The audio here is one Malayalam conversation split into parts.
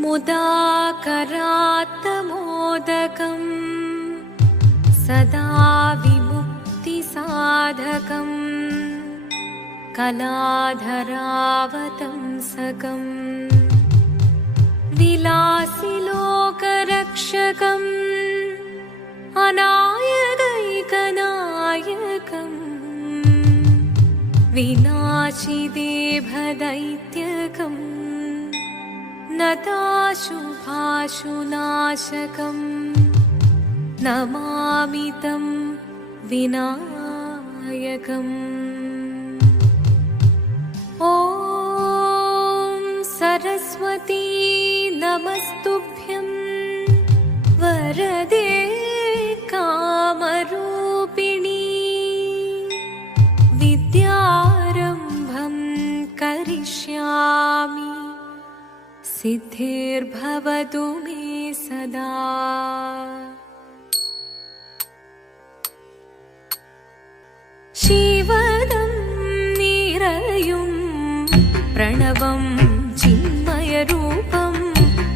मुदाकरात्तमोदकं सदा विमुक्तिसाधकं कलाधरावतंसकं विलासिलोकरक्षकम् अनायकैकनायकम् विनाशिदेभदैत्यकम् नताशुभाशुनाशकम् नमामि तं विनायकम्। ॐ सरस्वती नमस्तुभ्यं वरदे कामरूपिणी विद्यारम्भं करिष्यामि सिद्धिर्भवतु मे सदा। शिवदं निरयुं प्रणवं चिन्मयरूपं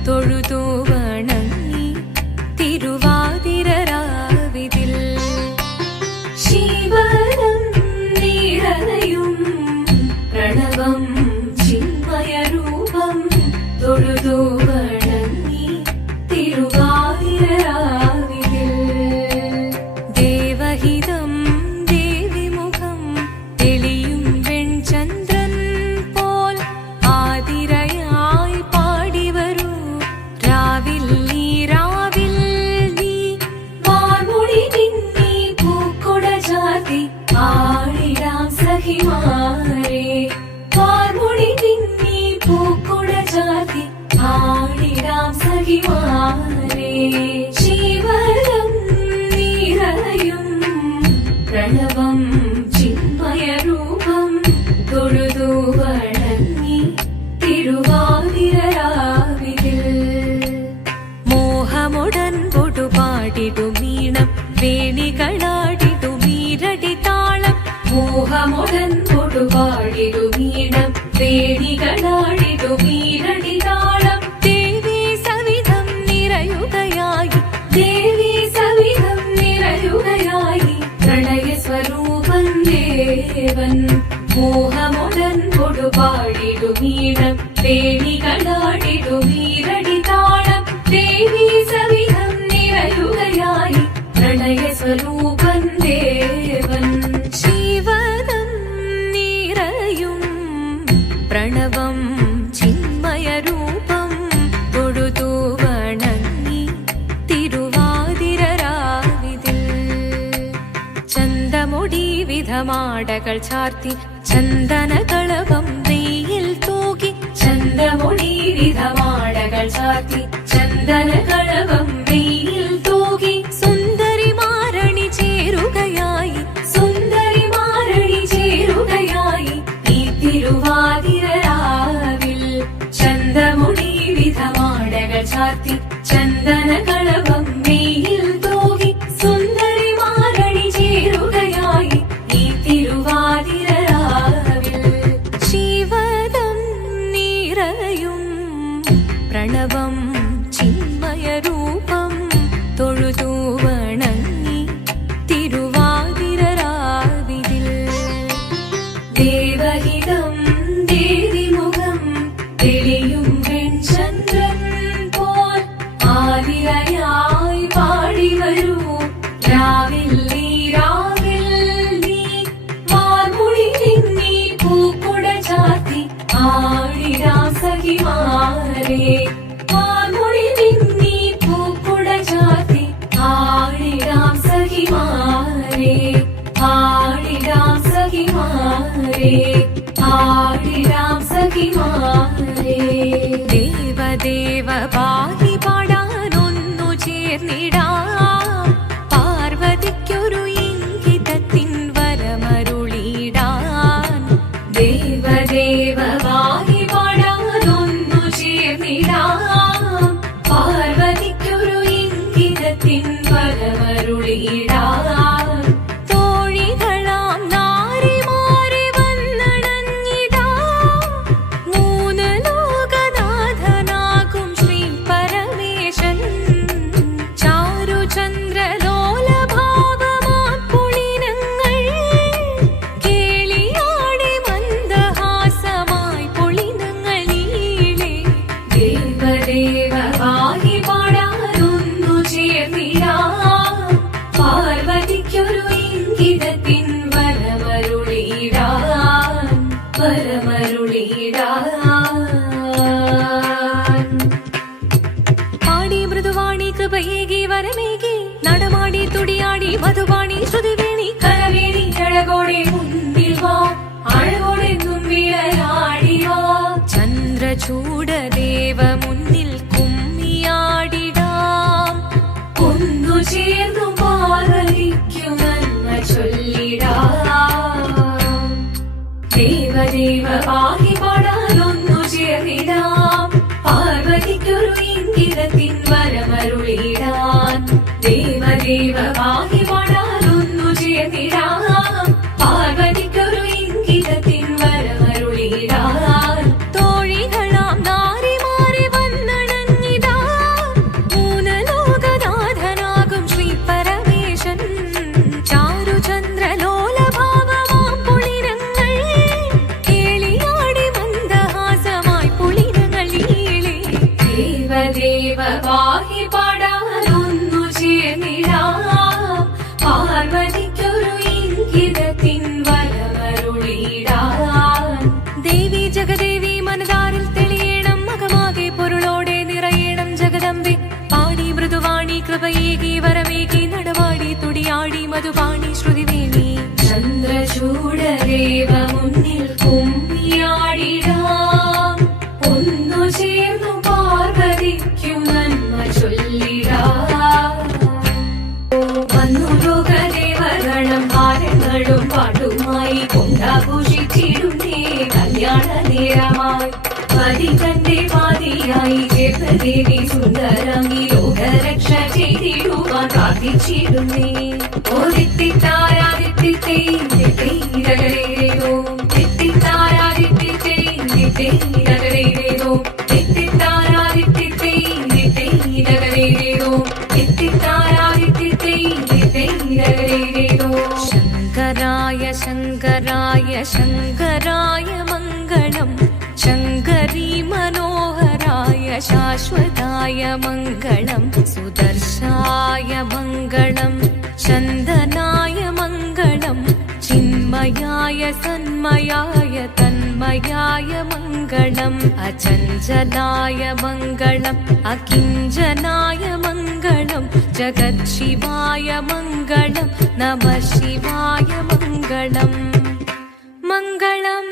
തൊഴുതു വണങ്ങി തിരുവാതിരരാവിതിൽ ശിവദം നിറയും പ്രണവം ചിന്മയരൂപം തൊഴുതു വണങ്ങി തിരുവാതിരരാവിതിൽ ദേവഹിതം ദേവിമുഖം തെളിയും വെൺചന്ദ്രൻ പോൽ ആതിരയായി പാടിവരൂ രാവിൽ നീ വാർമുടി നിന്നി പൂക്കുട ചാർത്തി ആടിടാം സഖിമാരേ വാർമുടി നിന്നി പൂക്കുട ചാർത്തി ആടിടാം സഖിമാരേ ശിവദം നിറയും പ്രണവം ചിന്മയരൂപം തൊഴുതു വണങ്ങി തിരുവാതിരരാവിതിൽ മോഹമുടൻ പൊടുപാടിടുമീണം വേണികളാടിടുമീരടി താളം മോഹമുടൻ പൊടുപാടിടുമീണം വേണികളാടിടുമീരടി താളം ദേവി സവിധം നിറയുകയായി ദേവി സവിധം നിറയുകയായി പ്രണയ സ്വരൂപൻ ദേവൻ മോഹമുടൻ പൊടുപാടിടുമീണം വേണികളാടിടുമീരടി താളം ദേവി സവിധം നിറയുകയായി പ്രണയ സ്വരൂപൻ ദേവൻ ശിവദം നിറയും പ്രണവം ചിന്മയരൂപം തൊഴുതു വണങ്ങി തിരുവാതിരരാവിതിൽ ചന്തമുടി വിധമാടകൾ ചാർത്തി ചന്ദനകളവം വെയിൽ തൂകി ചന്തമുടി വിധമാടകൾ ചാർത്തി ചന്ദനകളവം വെയിൽ തൂകി സുന്ദരിമാരണി ചേരുകയായി സുന്ദരിമാരണി ചേരുകയായി ഈ തിരുവാതിരരാവിൽ ചന്തമുടി വിധമാടകൾ ചാർത്തി ചന്ദനകളവം വെയിൽ തൂകി സുന്ദരിമാരണി ചേരുകയായി ഈ തിരുവാതിരരാവിൽ ശിവദം നിറയും പ്രണവം ചിന്മയരൂപം തൊഴുതു വണങ്ങി തിരുവാതിരരാവിതിൽ ദേവഹിതം ദേവിമുഖം തെളിയും വെൺചന്ദ്രൻ പോൽ ആതിരയായി പാടിവരൂ രാവിൽ നീ വാർമുടി നിന്നി പൂക്കുട ചാർത്തി ആടിടാം സഖിമാരേ വാർമുടി നിന്നി പൂക്കുട ചാർത്തി ആടിടാം സഖിമാരേ ആടിടാം സഖിമാരേ ആടിടാം സഖിമാരേ ദേവദേവ പാടി പാടാനൊന്നു ചേർന്നിടാം പാർവതിക്കൊരു ഇംഗിതത്തിൻ വരമരുളിടാൻ ദേവദേവ പാടി പാടാനൊന്നു ചേർന്നിടാം പാർവതിക്കൊരു ഇംഗിതത്തിൻ വരമരുളിടാൻ തോഴികളാം നാരിമാരെ വന്നണഞ്ഞിടാം മൂന്ന് ലോകനാഥനാകും ശ്രീ ചന്ദ്രചൂഡദേവ മുന്നിൽ കുമ്മിയാടിടാം. ഒന്നു ചേർന്നു പാർവതിക്കു നന്മ ചൊല്ലിടാം. ദേവദേവ പാഹി പാടാനൊന്നു ചേർന്നിടാം. പാർവതിക്കൊരു ഇംഗിതത്തിൻ വരമരുളിടാൻ. ദേവദേവ പാഹി പാടാനൊന്നു ചേർന്നിടാം. പാർവതിക്കൊരു ഇംഗിതത്തിൻ വരമരുളിടാൻ. തോഴികളാം നാരിമാരെ വന്നണഞ്ഞിതാ. മൂന്ന് ലോകനാഥനാകും ശ്രീ പരമേശൻ. ചാരുചന്ദ്രലോലഭാവമാം പുളിരങ്ങൾ കേളിയാടി മന്ദഹാസമായി പുളിരങ്ങൾ ഈളെ. ദേവദേവ പാഹി പാടാനൊന്നു ചേർന്നിടാം. പാർവതിക്കൊരു ഇംഗിതത്തിൻ വരമരുളിടാൻ. ദേവി ജഗദേവി മനതാരിൽ തെളിയണം. മകമാകെ പൊരുളോടെ നിറയണം ജഗദമ്പെ. പാടി മൃദുവാണി കൃപയേകി വരമേകി നടവാടി തുടിയാടി മധുപാണി ശ്രുതിവേണി. ചന്ദ്രചൂഡദേവ മുന്നിൽ കുമ്മിയാടിടാം. ഒന്നു ചേർന്നു പാർവതിക്കു നന്മ ചൊല്ലിടാം. വന്നു ലോകദേവഗണം ഭാരങ്ങളും പാട്ടുമായി കൊണ്ടാഘോഷിച്ചിടുന്നേ കല്യാണ നേരമായി. പതി തന്റെ പാതിയായി ദേവദേവി സുന്ദരങ്ങി ലോകരക്ഷ ചെയ്തിടുവാൻ പ്രാർത്ഥിച്ചിടുന്നേ. ഓ ശങ്കരായ ശങ്കരായ ശങ്കരായ മംഗളം. ശങ്കരീ മനോഹരായ ശാശ്വതായ മംഗളം. സുദർശായ മംഗളം. ചന്ദനായ മംഗളം. ചിന്മയായ സന്മയായ തന്മയായ മംഗളം. അചഞ്ചലായ മംഗളം. അകിഞ്ചനായ മംഗളം. ജഗത്ശിവായ മംഗളം. നമഃ ശിവായ മംഗളം. മംഗളം